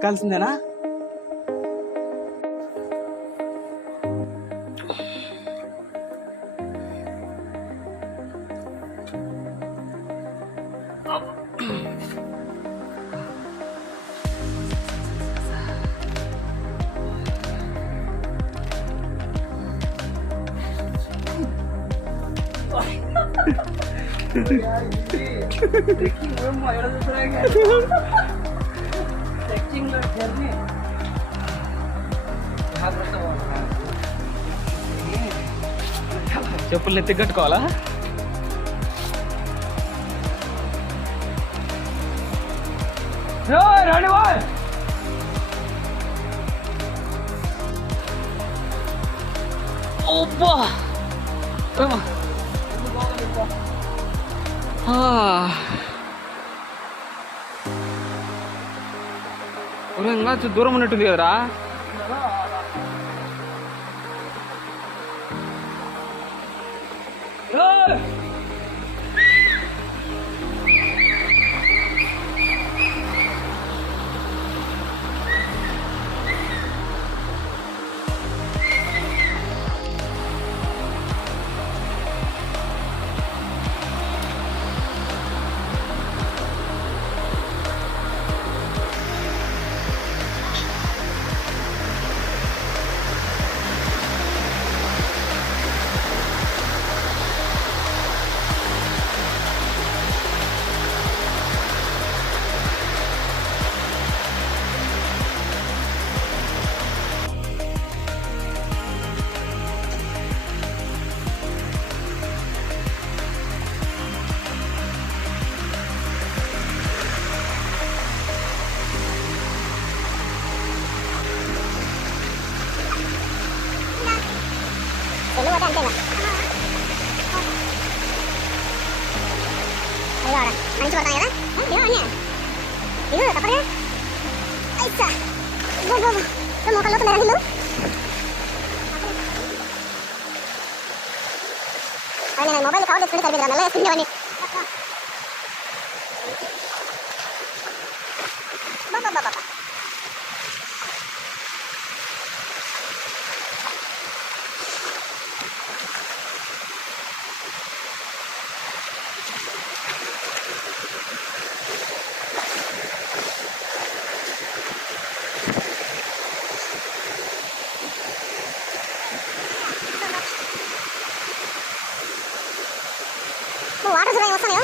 ఎక్కాల్సిందేనా? చెప్పులు ఎత్తి కట్టుకోవాలా? ఇంకా దూరం ఉన్నట్టుంది కదరా. మంచి పడతాయి కదా ఇది తప్పగా మొక్కలు అవుతున్నారా నీళ్ళు? నేను మొబైల్ కవర్ చేసుకుని సరిపోయింది నల్ల వేసుకునేవాడిని. వాటర్ చూడ వస్తాయో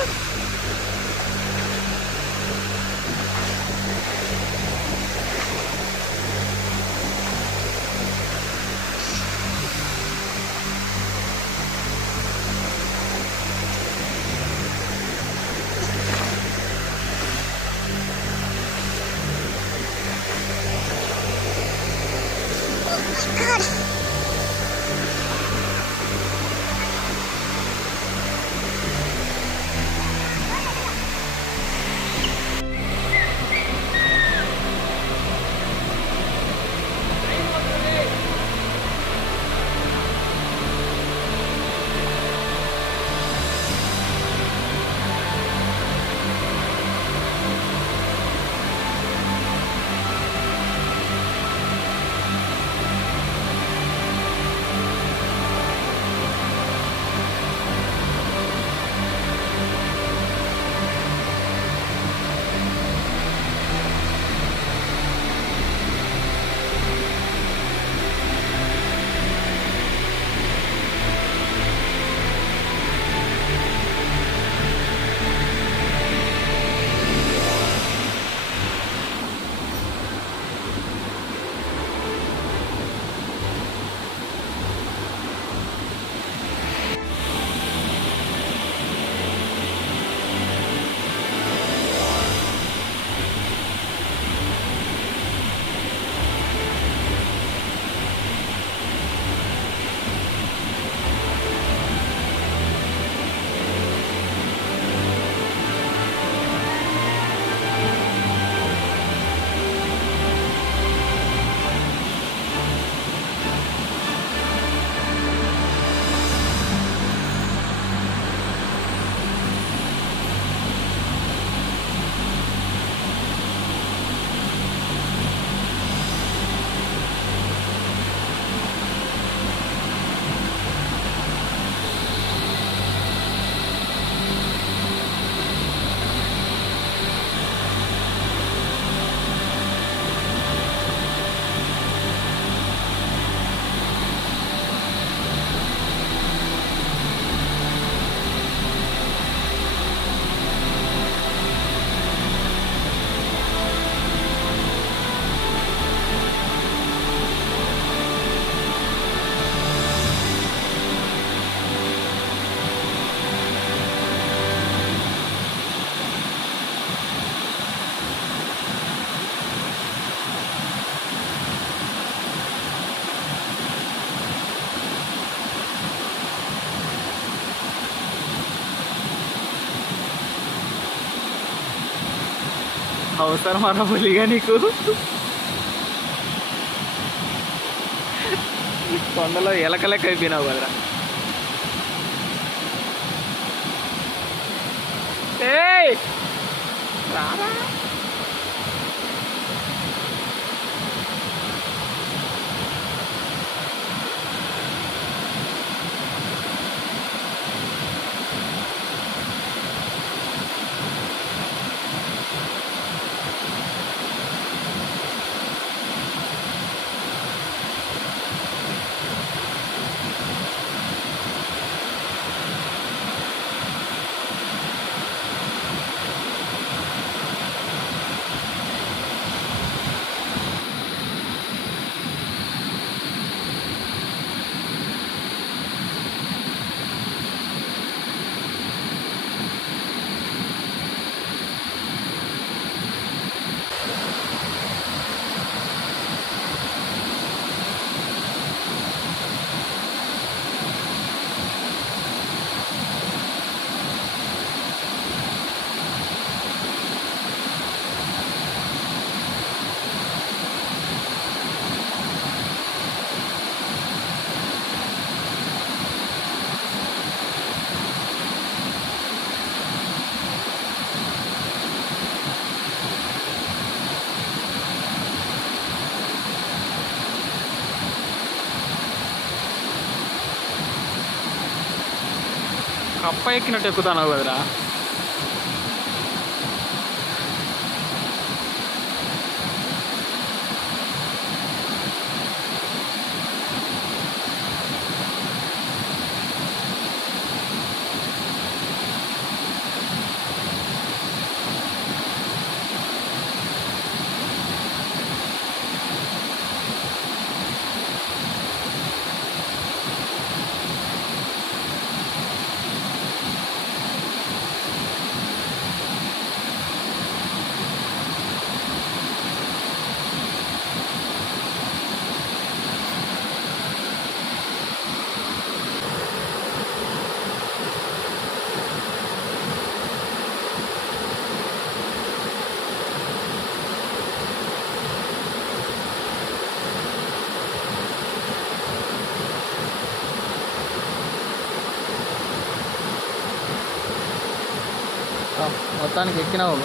అవసరమా రమలిగా నీకు? కొండలో ఎలకలెక్క అయిపోయినావు కదరా. ఏయ్ రారా. కప్ప ఎక్కినట్టు ఎక్కుతాను కదరా. మొత్తానికి ఎక్కినావు.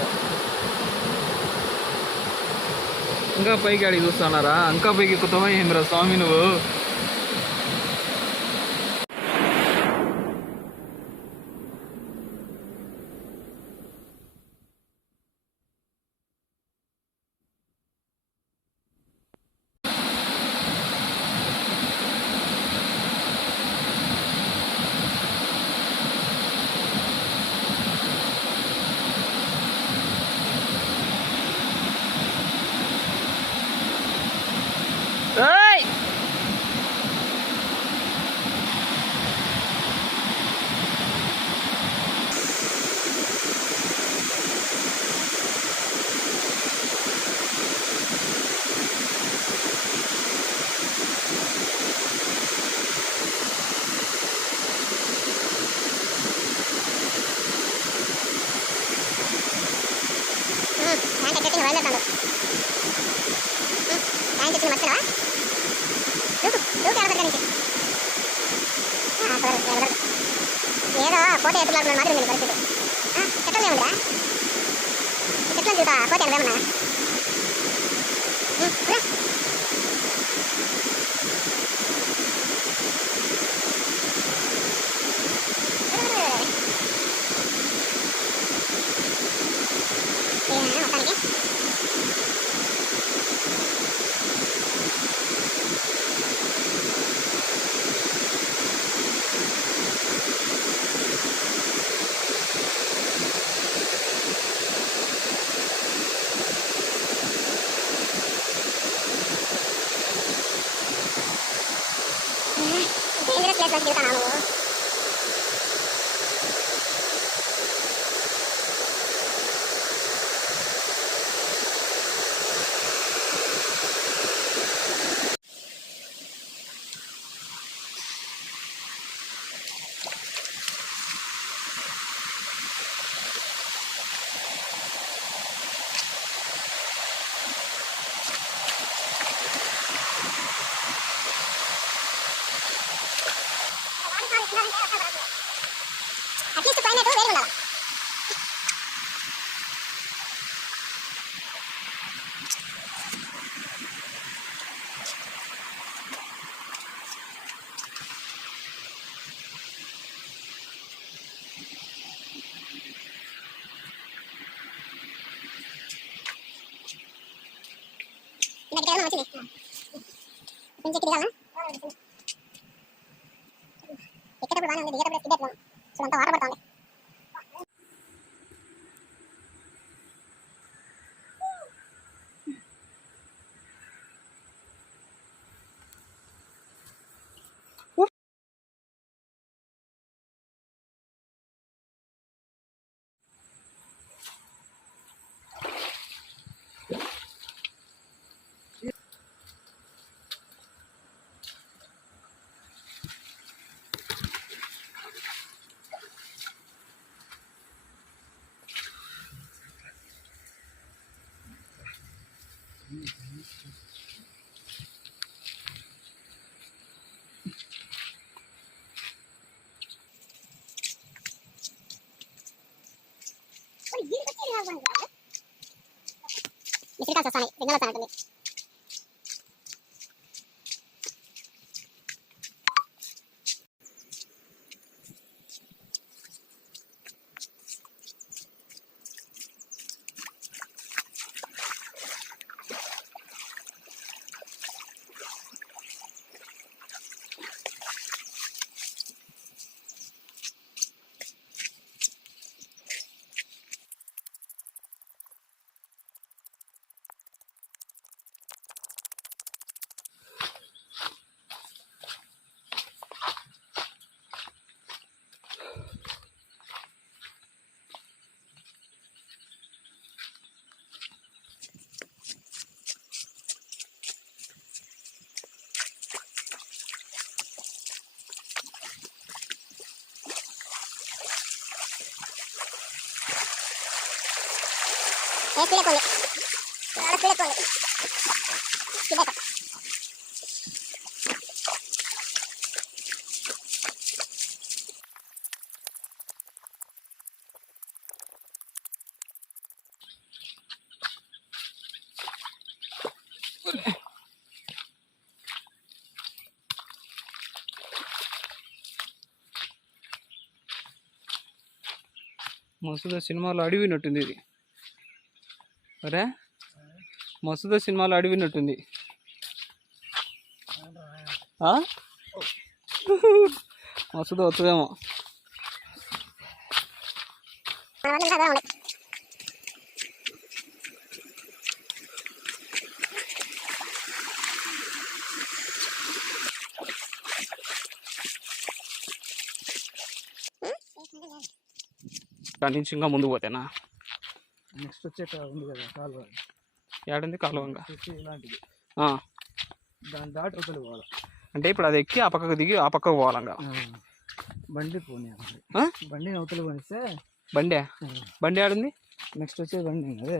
ఇంకా పైకి అడిగి చూస్తున్నారా? ఇంకా పైకి ఎక్కుతావా ఏంద్రా స్వామి నువ్వు? ఏయ్ ప్యాంట్ ఎక్కడికి బయలుదేరుతాను. ప్యాంట్ తెచ్చిన మర్చినవా? ఏదో కోట ఎత్తులాడుకున్న మాత్రం ఉంది పరిస్థితి. చెట్లు ఏముందిరా? చెట్లు చూతా కోట ఏమన్నా మొత్తానికి డేంజరస్ ప్లేస్లోకి దిగుతానా నువ్వు? కొంచెం దిగాలా ఎక్కేటప్పుడు బాగానే ఉంది దిగేటప్పుడు స్కిడ్ అవుతున్నాం సో అంతా వాటర్ పడుతుంది మిస్టర్ కాల్స్ వస్తాయి సిగ్నల్ వస్తానంటుంది స్పీడ్ ఎక్కువ ఉంది చాలా స్పీడ్ ఎక్కువ ఉంది స్పీడ్ ఎక్కువ మసూద సినిమాలో అడివినట్టుంది ఇది అరే మసూద సినిమాలో అడివినట్టుంది మసూద వస్తుందేమో మన వల్ల ఇంకా దూరం ఉంది దాని నుంచి ఇంకా ముందుకు పోతేనా నెక్స్ట్ వచ్చే ఉంది కదా కాలువ ఏడుంది కాలువంగా ఇలాంటిది ఆ. దాని దాటి అవతలి పోవాలి అంటే ఇప్పుడు అది ఎక్కి ఆ పక్కకు దిగి ఆ పక్కకు పోవాలంగా బండి పోనీ ఆ? బండిని అవతలి పోనిస్తే బండి బండి ఆడుంది నెక్స్ట్ వచ్చేది బండి అదే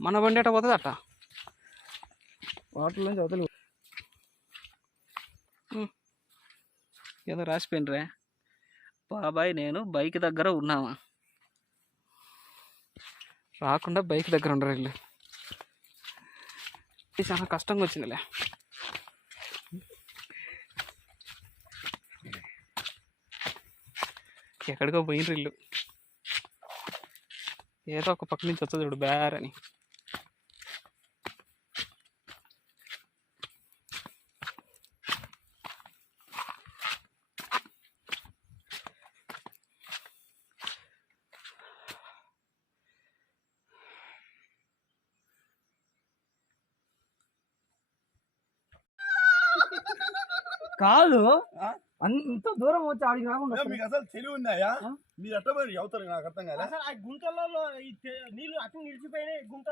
మన బండి అట్ట పోతుంది అట్ట వాటర్లోంచి అవతలి ఏదో రాసిపోయినరే బాబాయ్ నేను బైక్ దగ్గర ఉన్నామా రాకుండా బైక్ దగ్గర ఉండరు వీళ్ళు ఇది చాలా కష్టంగా వచ్చిందిలే ఎక్కడికో పోయినరు ఇల్లు ఏదో ఒక పక్క నుంచి వస్తుంది చూడు బేరని కాదు అంత దూరం వచ్చి ఆడికి రాకుండా మీకు అసలు తెలివి ఉన్నాయా మీరు ఎట్ట మరి అవుతారు నాకు అర్థం కాదా అసలు ఆ గుంటలలో నీళ్లు అటు నిలిచిపోయినాయి గుంటలో